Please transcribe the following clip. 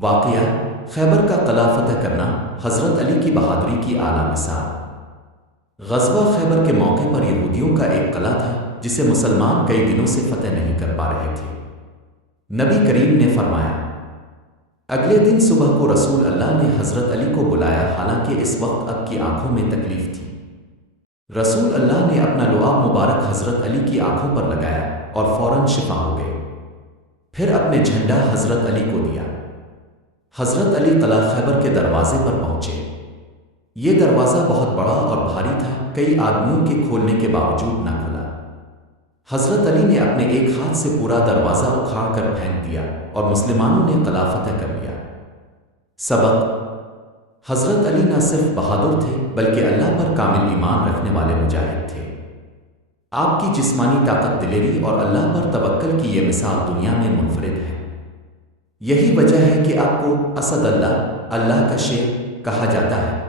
واقعہ خیبر کا قلعہ فتح کرنا، حضرت علی کی بہادری کی اعلیٰ مثال۔ غزوہ خیبر کے موقع پر یہودیوں کا ایک قلعہ تھا جسے مسلمان کئی دنوں سے فتح نہیں کر پا رہے تھے۔ نبی کریم نے فرمایا، اگلے دن صبح کو رسول اللہ نے حضرت علی کو بلایا، حالانکہ اس وقت اب کی آنکھوں میں تکلیف تھی۔ رسول اللہ نے اپنا لعاب مبارک حضرت علی کی آنکھوں پر لگایا اور فوراً شفا ہو گئے۔ پھر اپنے جھنڈا حضرت علی کو دیا۔ حضرت علی قلعہ خیبر کے دروازے پر پہنچے۔ یہ دروازہ بہت بڑا اور بھاری تھا، کئی آدمیوں کے کھولنے کے باوجود نہ کھلا۔ حضرت علی نے اپنے ایک ہاتھ سے پورا دروازہ اکھاڑ کر پھینک دیا اور مسلمانوں نے قلعہ فتح کر لیا۔ سبق: حضرت علی نہ صرف بہادر تھے بلکہ اللہ پر کامل ایمان رکھنے والے مجاہد تھے۔ آپ کی جسمانی طاقت، دلیری اور اللہ پر توکل کی یہ مثال دنیا میں منفرد ہے۔ یہی وجہ ہے کہ آپ کو اسد اللہ، اللہ کا شیر کہا جاتا ہے۔